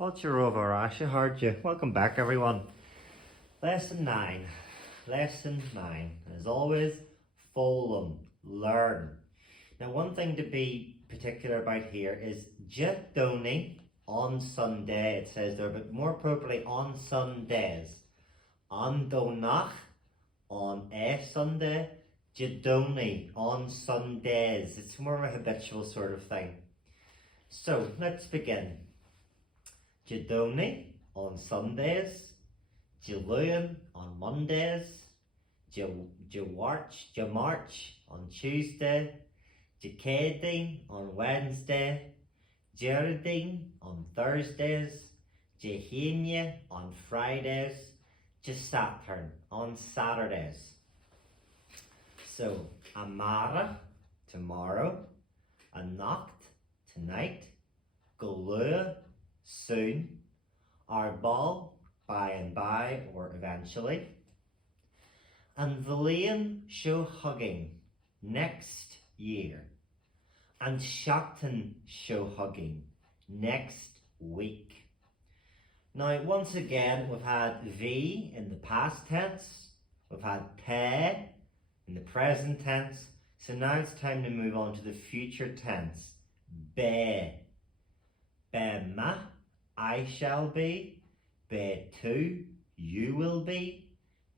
Over Asha heard you. Welcome back, everyone. Lesson 9. Lesson 9. As always, folum, learn. Now, one thing to be particular about here is Jadoni on Sunday, it says there, but more appropriately on Sundays. On Donach on a Sunday, Jadoni on Sundays. It's more of a habitual sort of thing. So, let's begin. Jadoni on Sundays, Jaluan on Mondays, Jamarch on Tuesday, Jacadine on Wednesday, Geraldine on Thursdays, Jahenia on Fridays, Jasaturn on Saturdays. So, Amara, tomorrow, Anacht, tonight, Galua, soon, Arbal, by and by or eventually, and Valian show hugging, next year, and Shakton show hugging, next week. Now, once again, we've had V in the past tense, we've had Te in the present tense, so now it's time to move on to the future tense. Be. Bema, I shall be. Be tu, you will be.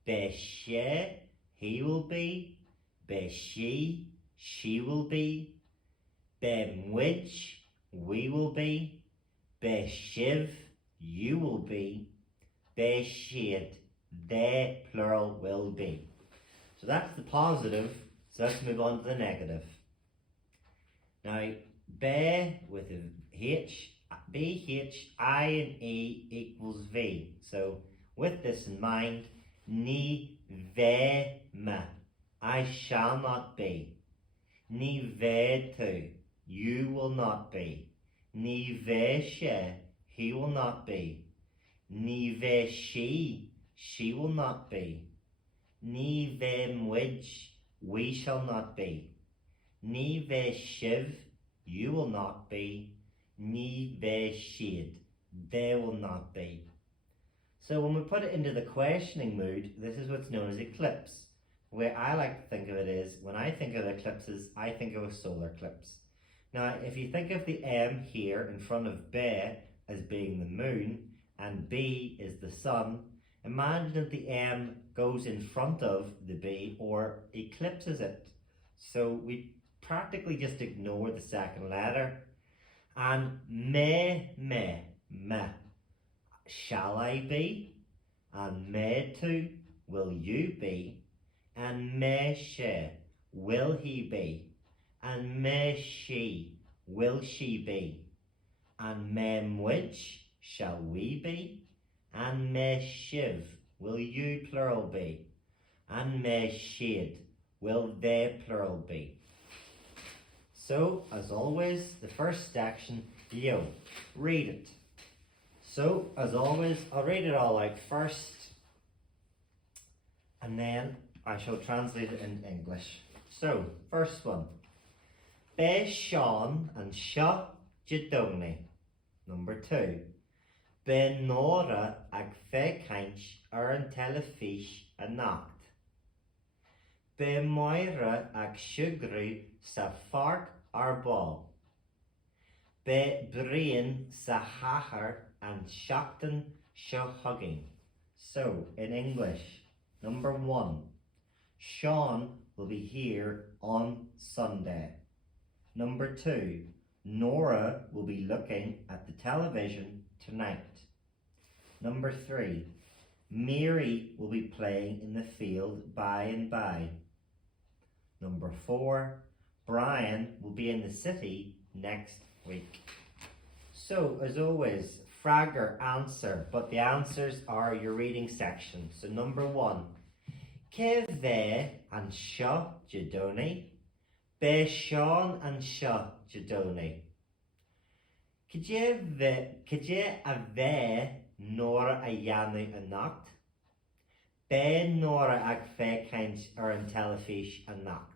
Be she, he will be. Be she will be. Be mwich, we will be. Be shiv, you will be. Be shid, they plural will be. So that's the positive, so let's move on to the negative. Now, be with a H, B, H, I and E equals V. So with this in mind, ni ve me, I shall not be. Ni ve tu, you will not be. Ni ve she, he will not be. Ni ve she will not be. Ni ve mwij, we shall not be. Ni ve shiv, you will not be. Ni ve shid, they will not be. So when we put it into the questioning mood, this is what's known as eclipse. The way I like to think of it is, when I think of eclipses, I think of a solar eclipse. Now, if you think of the M here in front of Be as being the moon, and B is the sun, imagine that the M goes in front of the B or eclipses it. So we practically just ignore the second letter. And me, shall I be? And me too, will you be? And me she, will he be? And me she, will she be? And me which, shall we be? And me shiv, will you plural be? And me shid, will they plural be? So, as always, the first section, yo, read it. So, as always, I'll read it all out first, and then I shall translate it into English. So, first one. Be Sean and Sha Jadoni. Number 2. Be Nora ag fe kainch an telefish a nacht. Be Moira ag shugru sa fark arbal. Be Brian sa hachar and Shakton sho hugging. So, in English, number 1. Sean will be here on Sunday. Number 2. Nora will be looking at the television tonight. Number 3. Mary will be playing in the field by and by. Number 4. Brian will be in the city next week. So, as always, fragger answer, but the answers are your reading section. So, number 1. Ke ve and sha jadoni. Be Sean and sha jadoni. Could you a ve Nora a yanu a nacht? Be Nora ag fe kainch an telefish a nacht.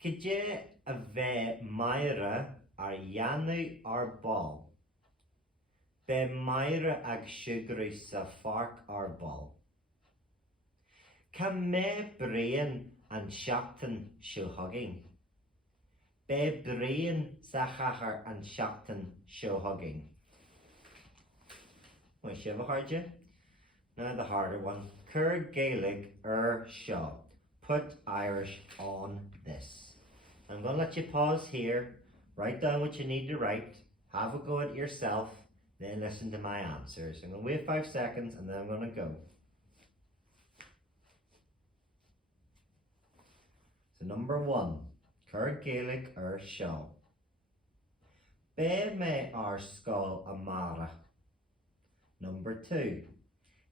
Could you a ve Myra ar yanu ar ball? Be maire ag siúgrú sa farc arbal. Ca me brian an seachtain seo hugging. Be brian sa chachar an seachtain seo hugging. Well, you have a hard you? Now the harder one. Cur Gaelic seo. Put Irish on this. I'm going to let you pause here, write down what you need to write, have a go at it yourself, then listen to my answers. I'm going to wait 5 seconds and then I'm going to go. So number 1, Cur Gaelic seo. Be me scoil amara. Number 2,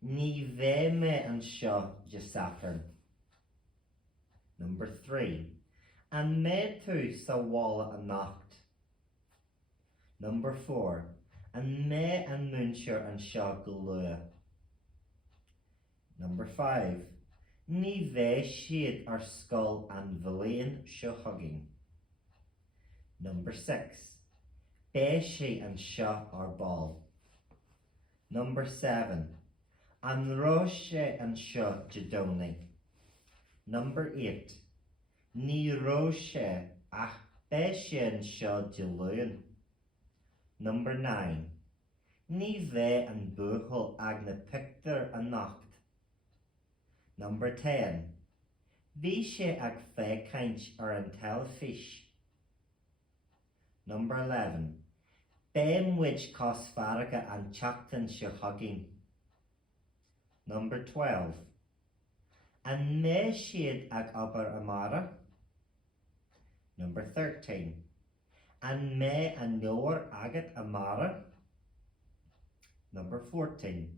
Ní bheith me an seo de sapern. Number 3, An me tú sa bhála a nacht. Number 4, An me an múnsir an seo go lua. Number 5, Ní bheith siad scoil an bhléon seo hugging. Number 6, Be sé an seo ball. Number 7, An rá sé an seo jadóni. Number 8, Ní rá sé ach be sé an seo de luan. Number 9, Ní bheith an búchal ag na pictar a nacht. Number 10, Bhí sé ag fécaint an telefís. Number 11, Be muid cos farraga an teachtain seo hugging. Number 12, An me siad ag obair amara. Number 13, An me an leabhar agat amara. Number 14,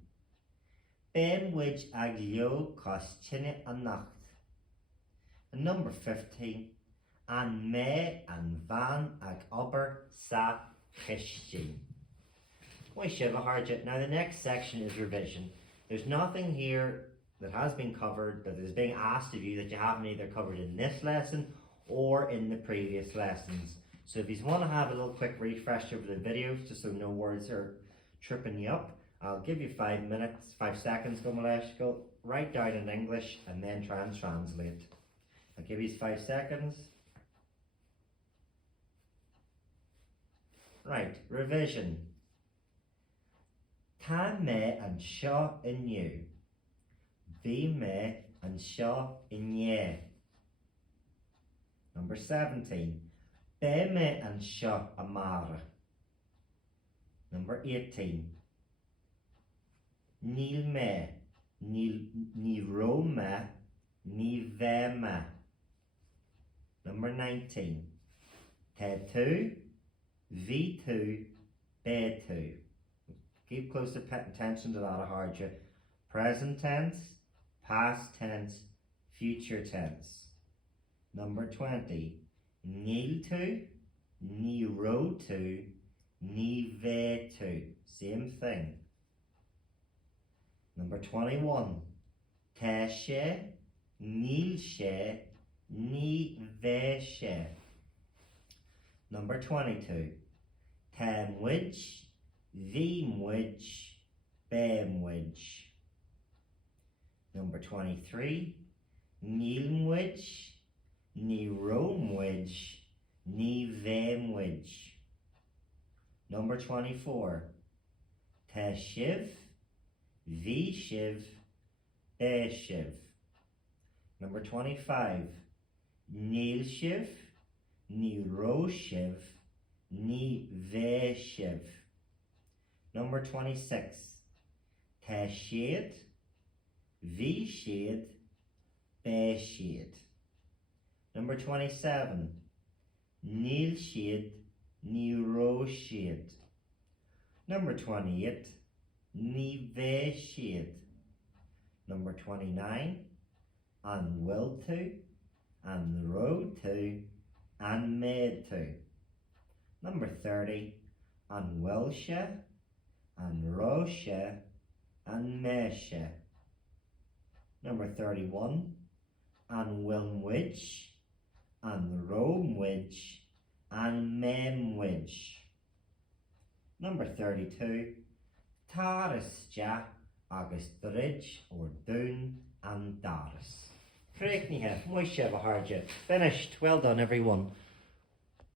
Be muid ag leo cos tine a nacht. And number 15, An me an van ag obair sa chistí. We should have a hard jet. Now the next section is revision. There's nothing here that has been covered that is being asked of you that you haven't either covered in this lesson or in the previous lessons. So if you want to have a little quick refresh over the videos just so no words are tripping you up, I'll give you 5 minutes, 5 seconds, go write down in English and then try and translate. I'll give you 5 seconds. Right, revision. Tá me an seo inniu. Bhí me an seo inné. Number 17. Be me an seo amara. Number 18. Níl me, ní ró me, ní bheith me. Number 19. Te tú, bhí tú, be tú. Keep close attention to that, hard you. Present tense, past tense, future tense. Number 20. Níl tú, ní ró tú, ní bheith tú. Same thing. Number 21. Tá sé, níl sé, ní bheith sé. Number 22. Tá muid, bhí muid, be muid. Number 23. Níl muid, ní ró muid, ní bheith muid. Number 24. Tá sibh, bhí sibh, be sibh. Number 25. Níl sibh, ní ró sibh, ní bheith sibh. Number 26. Tá siad, bhí siad, be siad. Number 27. Níl siad, ní ró siad. Number 28. Ní bheith siad. Number 29. An bhfuil tú, an ró tú, an méid tú. Number 30. An bhfuil sé, an ró sé, an méid sé. Number 31. An bhfuil muid, an ró muid, an méid muid. Number 32. Taras ja agus bridge or dún and daras. Pregnithe, Moishe Baharja. Finished. Well done, everyone.